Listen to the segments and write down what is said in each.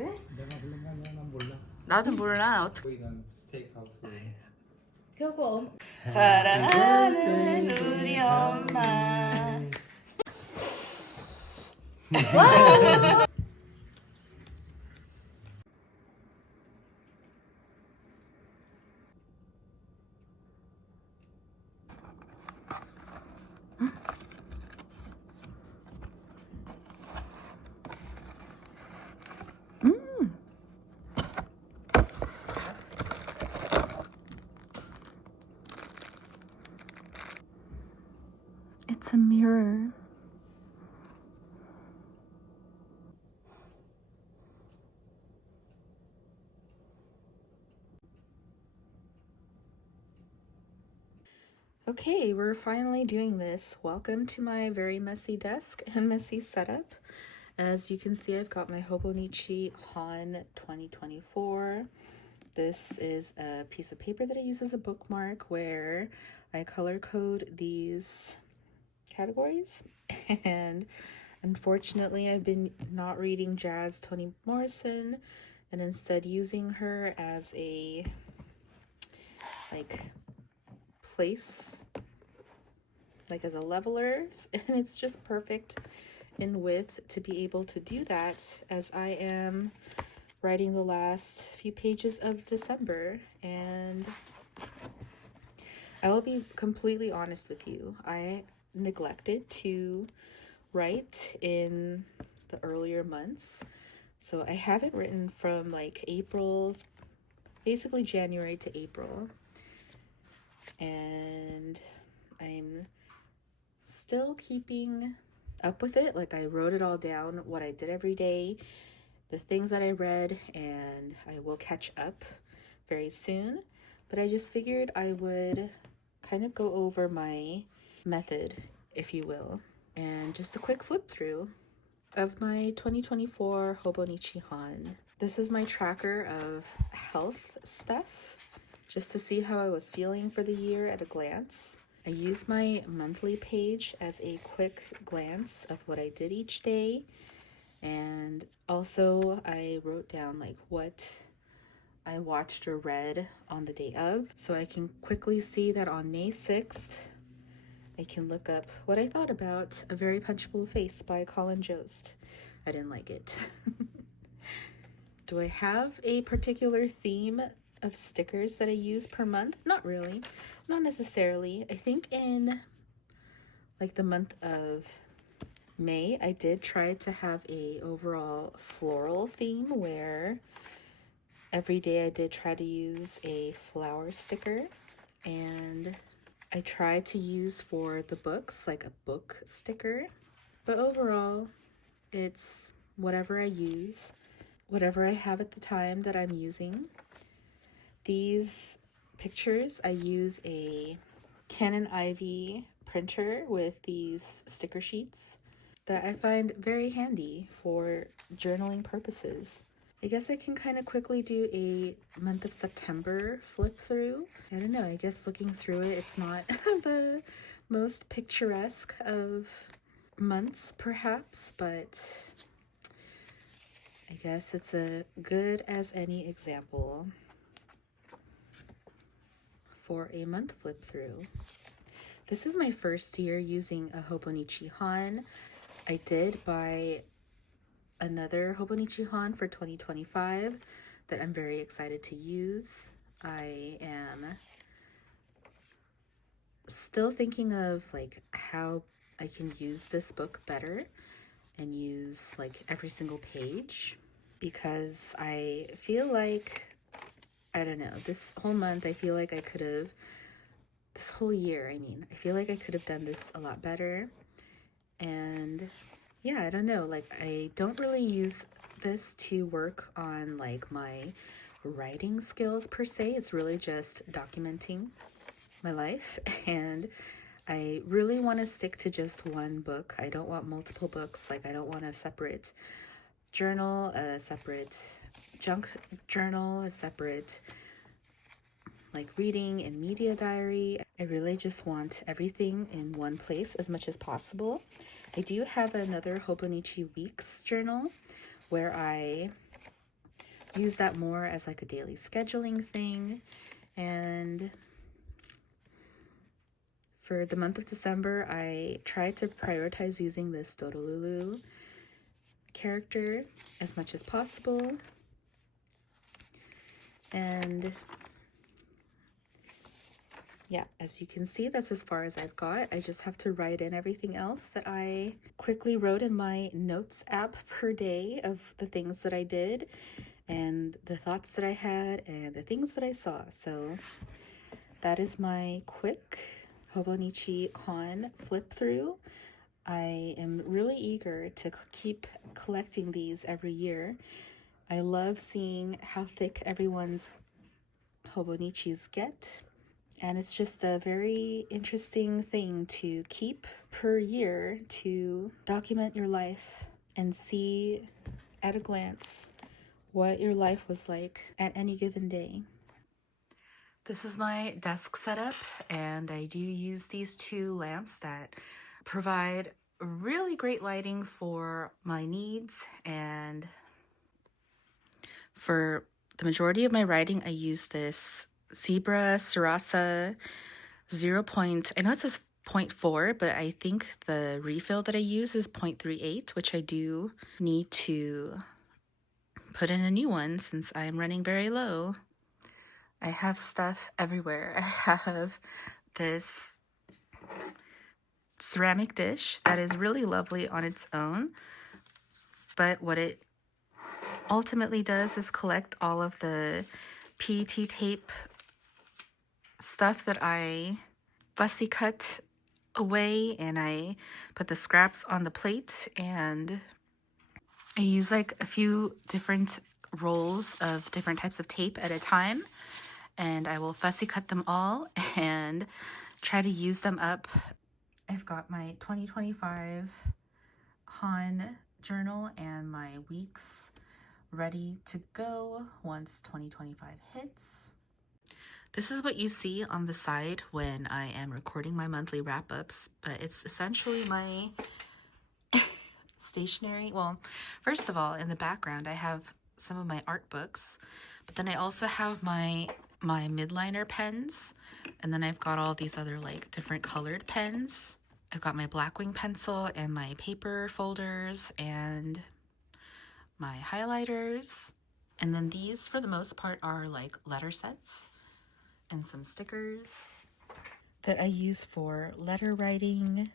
왜? 내가 부른 게 아니라 난 몰라. 나도 몰라. 어떻게? 거기는 스테이크하우스. 그거 사랑하는 우리 엄마. It's a mirror. Okay, we're finally doing this. Welcome to my very messy desk and messy setup. As you can see, I've got my Hobonichi Han 2024. This is a piece of paper that I use as a bookmark where I color code these categories. And unfortunately, I've been not reading Jazz Toni Morrison and instead using her as a place, like as a leveler, and it's just perfect in width to be able to do that as I am writing the last few pages of December. And I will be completely honest with you, I neglected to write in the earlier months, so I haven't written from like April, basically January to April, and I'm still keeping up with it. Like, I wrote it all down, what I did every day, the things that I read, and I will catch up very soon. But I just figured I would kind of go over my method, if you will, and just a quick flip through of my 2024 Hobonichi Han. This is my tracker of health stuff, just to see how I was feeling for the year at a glance. I use my monthly page as a quick glance of what I did each day, and also I wrote down like what I watched or read on the day of, so I can quickly see that on May 6th I can look up what I thought about A Very Punchable Face by Colin Jost. I didn't like it. Do I have a particular theme of stickers that I use per month? Not really, not necessarily. I think in like the month of May, I did try to have a overall floral theme where every day I did try to use a flower sticker, and I tried to use for the books like a book sticker, but overall it's whatever I use, whatever I have at the time that I'm using. These pictures, I use a Canon Ivy printer with these sticker sheets that I find very handy for journaling purposes. I guess I can kind of quickly do a month of September flip through. I don't know, I guess looking through it, it's not the most picturesque of months perhaps, but I guess it's a good as any example for a month flip through. This is my first year using a Hobonichi Han. I did buy another Hobonichi Han for 2025 that I'm very excited to use. I am still thinking of like how I can use this book better and use like every single page, because I feel like, I don't know, this whole month I feel like I could have, this whole year I mean, I feel like I could have done this a lot better. And yeah, I don't know, like I don't really use this to work on like my writing skills per se. It's really just documenting my life, and I really want to stick to just one book. I don't want multiple books. Like, I don't want a separate journal, a separate junk journal, a separate like reading and media diary. I really just want everything in one place as much as possible. I do have another Hobonichi Weeks journal where I use that more as like a daily scheduling thing. And for the month of December, I tried to prioritize using this Dorolulu character as much as possible. And yeah, as you can see, that's as far as I've got. I just have to write in everything else that I quickly wrote in my notes app per day of the things that I did and the thoughts that I had and the things that I saw. So that is my quick Hobonichi Con flip through. I am really eager to keep collecting these every year. I love seeing how thick everyone's Hobonichis get. And it's just a very interesting thing to keep per year to document your life and see at a glance what your life was like at any given day. This is my desk setup, and I do use these two lamps that provide really great lighting for my needs. And for the majority of my writing, I use this Zebra Sarasa 0. I know it says 0.4, but I think the refill that I use is 0.38, which I do need to put in a new one since I'm running very low. I have stuff everywhere. I have this ceramic dish that is really lovely on its own, but what it ultimately does is collect all of the PET tape stuff that I fussy cut away, and I put the scraps on the plate, and I use like a few different rolls of different types of tape at a time, and I will fussy cut them all and try to use them up. I've got my 2025 Han journal and my weeks ready to go once 2025 hits. This is what you see on the side when I am recording my monthly wrap-ups, but it's essentially my stationery. Well, first of all, in the background, I have some of my art books, but then I also have my midliner pens, and then I've got all these other like different colored pens. I've got my Blackwing pencil and my paper folders and my highlighters. And then these, for the most part, are like letter sets and some stickers that I use for letter writing.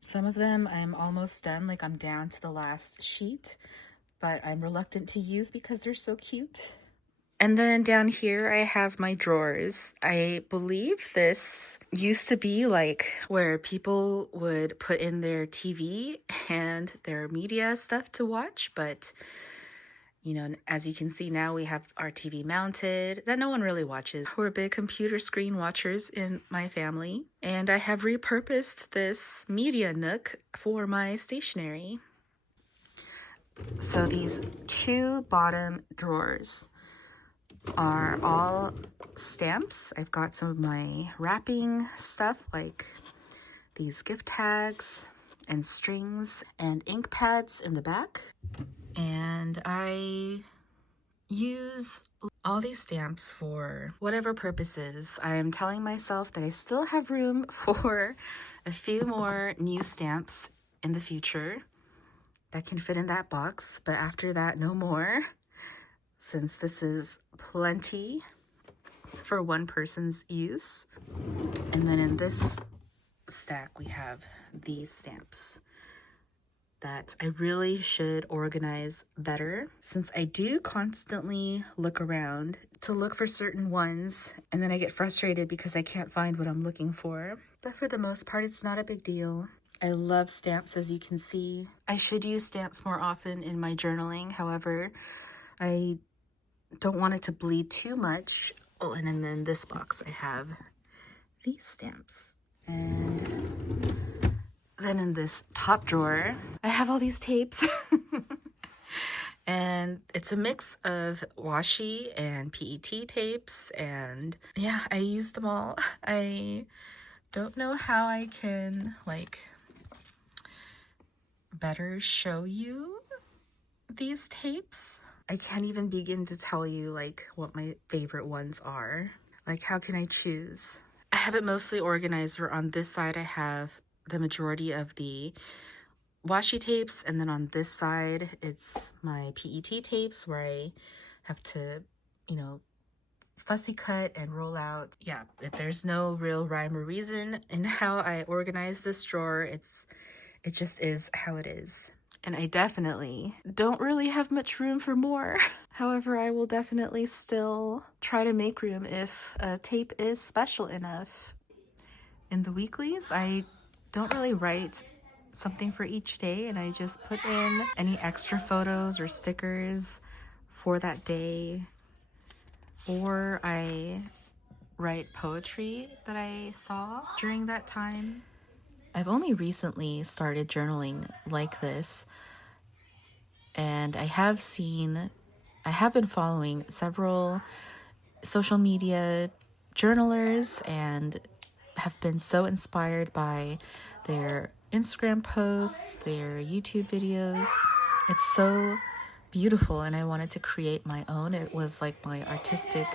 Some of them I'm almost done, like I'm down to the last sheet, but I'm reluctant to use because they're so cute. And then down here I have my drawers. I believe this used to be like where people would put in their TV and their media stuff to watch, but you know, as you can see now, we have our TV mounted that no one really watches. We're big computer screen watchers in my family, and I have repurposed this media nook for my stationery. So these two bottom drawers are all stamps. I've got some of my wrapping stuff like these gift tags and strings and ink pads in the back. And I use all these stamps for whatever purposes. I am telling myself that I still have room for a few more new stamps in the future that can fit in that box, but after that, no more, since this is plenty for one person's use. And then in this stack, we have these stamps that I really should organize better, since I do constantly look around to look for certain ones, and then I get frustrated because I can't find what I'm looking for. But for the most part, it's not a big deal. I love stamps, as you can see. I should use stamps more often in my journaling. However, I don't want it to bleed too much. Oh, and then in this box, I have these stamps. And then in this top drawer, I have all these tapes. And it's a mix of washi and PET tapes, and yeah, I use them all. I don't know how I can like better show you these tapes, I can't even begin to tell you like what my favorite ones are. Like, how can I choose? I have it mostly organized where on this side I have the majority of the washi tapes, and then on this side it's my PET tapes where I have to, you know, fussy cut and roll out. Yeah, there's no real rhyme or reason in how I organize this drawer. It just is how it is. And I definitely don't really have much room for more. However, I will definitely still try to make room if a tape is special enough. In the weeklies, I don't really write something for each day, and I just put in any extra photos or stickers for that day, or I write poetry that I saw during that time. I've only recently started journaling like this, and I have been following several social media journalers and have been so inspired by their Instagram posts, their YouTube videos. It's so beautiful, and I wanted to create my own. It was like my artistic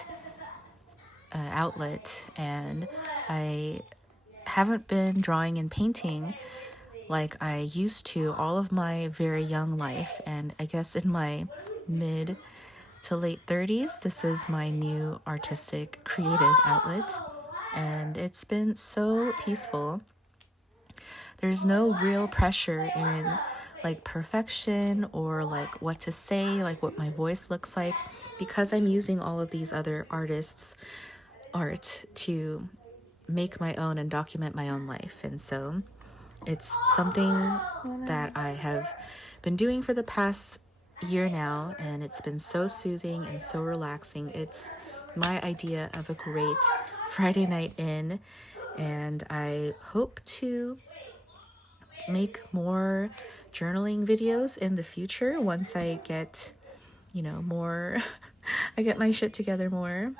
outlet, and I haven't been drawing and painting like I used to all of my very young life. And I guess in my mid to late 30s, this is my new artistic creative outlet. And it's been so peaceful. There's no real pressure in like perfection or like what to say, like what my voice looks like, because I'm using all of these other artists' art to make my own and document my own life. And so it's something that I have been doing for the past year now, and it's been so soothing and so relaxing. It's my idea of a great Friday night in, and I hope to make more journaling videos in the future once I get, more, I get my shit together more.